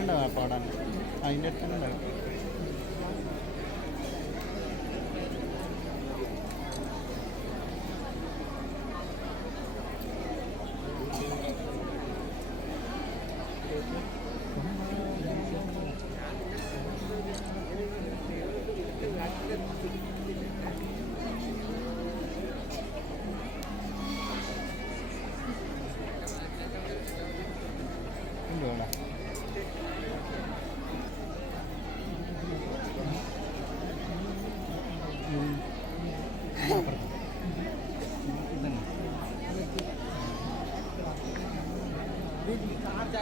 തന്നെ പാടാൻ. അതിന്റെ അടുത്ത് 你你干啥在？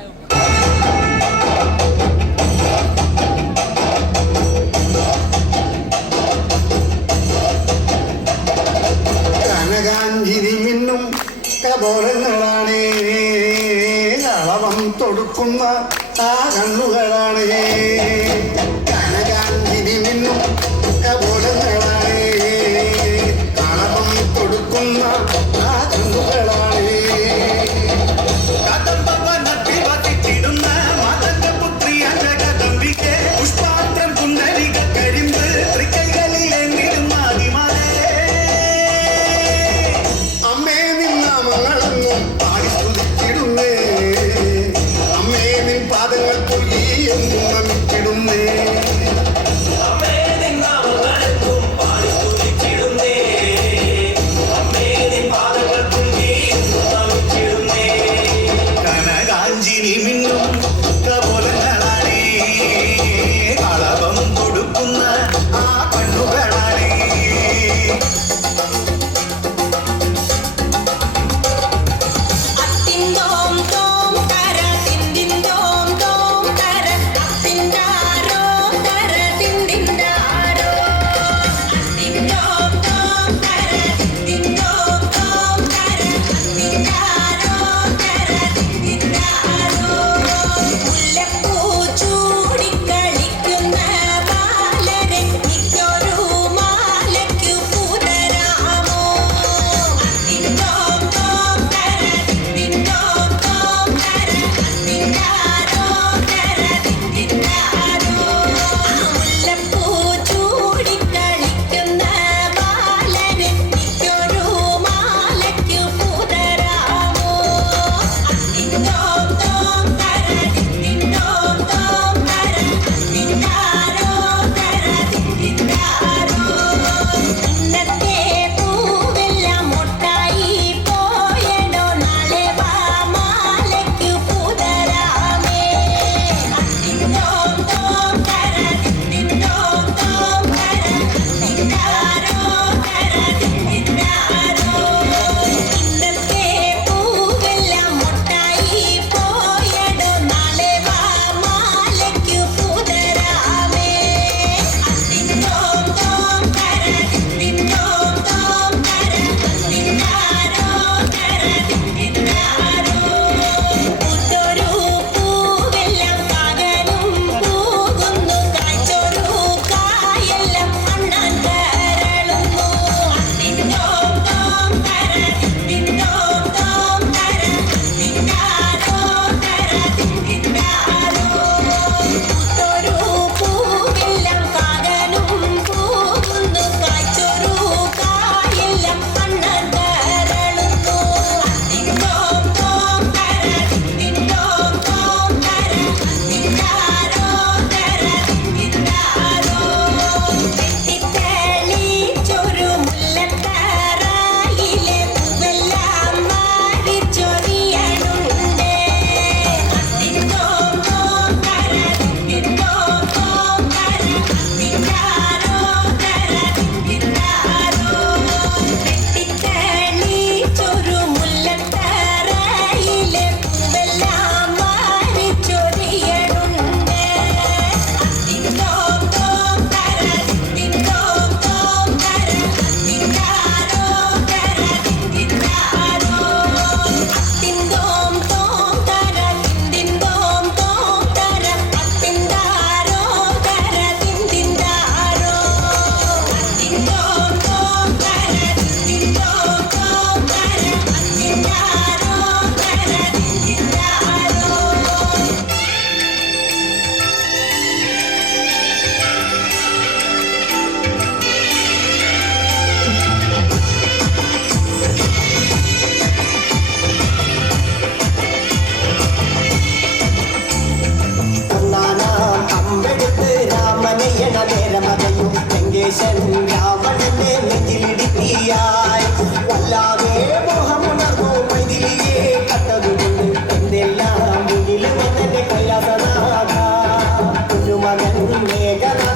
Amen. Mega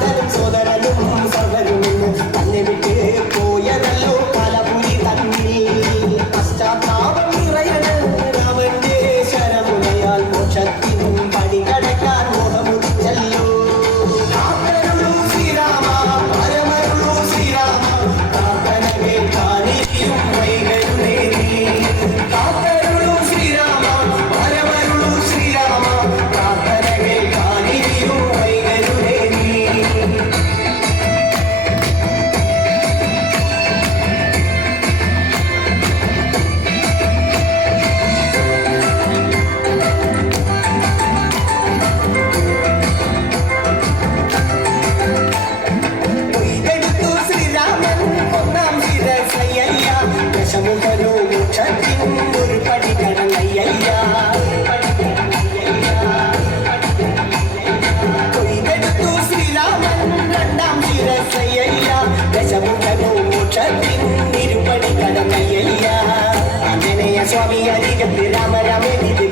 രാമേ അരികത്ത് രാമരാമേ ഇത്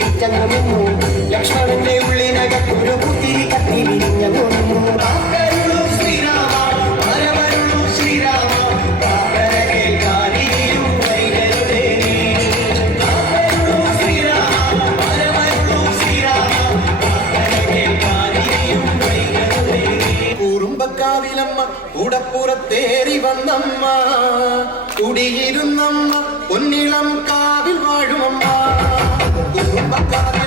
ലക്ഷ്മണന്റെ ഉള്ളിനകത്ത് പുത്തിരി കത്തി വിരിഞ്ഞു നിന്നു വന്നമ്മ കുടിയിരുന്നമ്മ പൊന്നിളം കാവിൽ Bacana.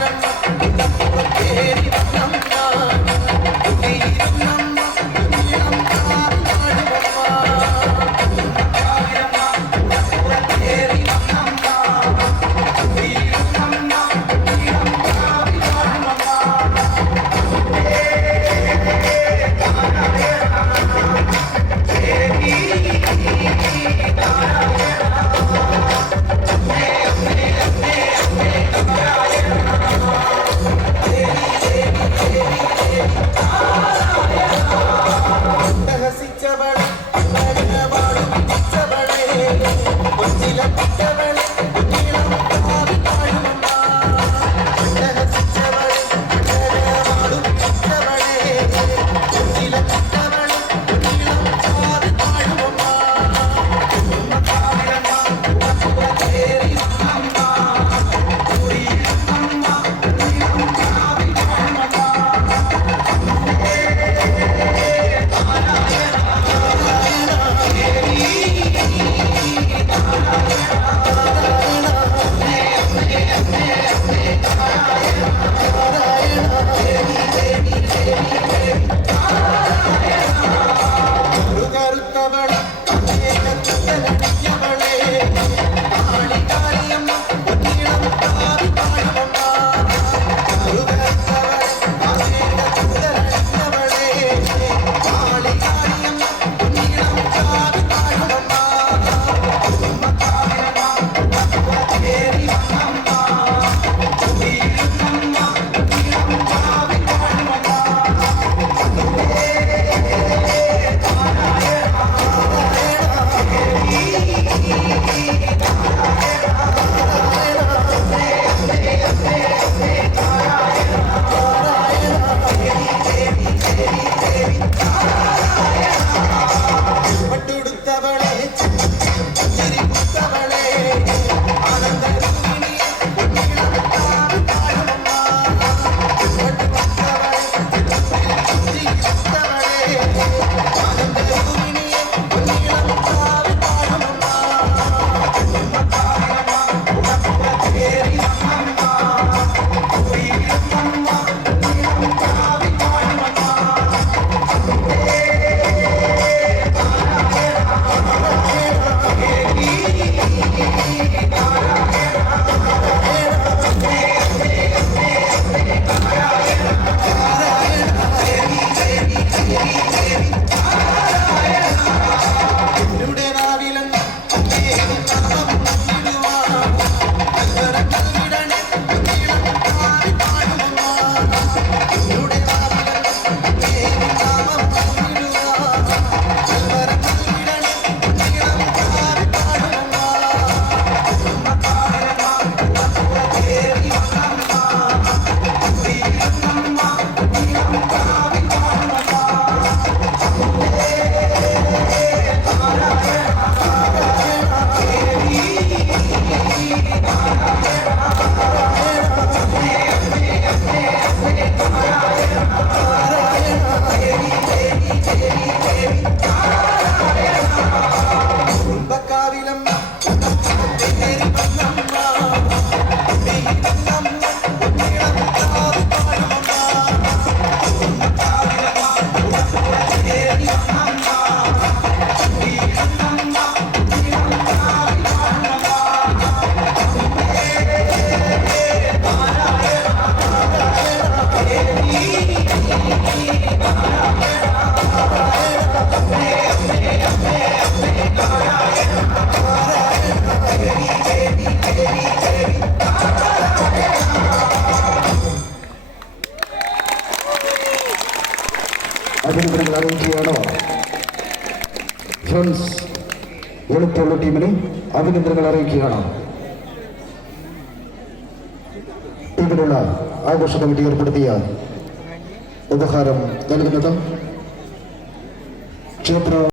അഭിനന്ദനം അറിയിക്കുകയാണ് ഫ്രണ്ട്സ് വെളുത്തുള്ള ടീമിന് അഭിനന്ദനങ്ങൾ അറിയിക്കുകയാണ് ടീമിനുള്ള ആഘോഷ കമ്മിറ്റി ഏർപ്പെടുത്തിയ ഉപഹാരം നൽകുന്നത് ക്ഷേത്ര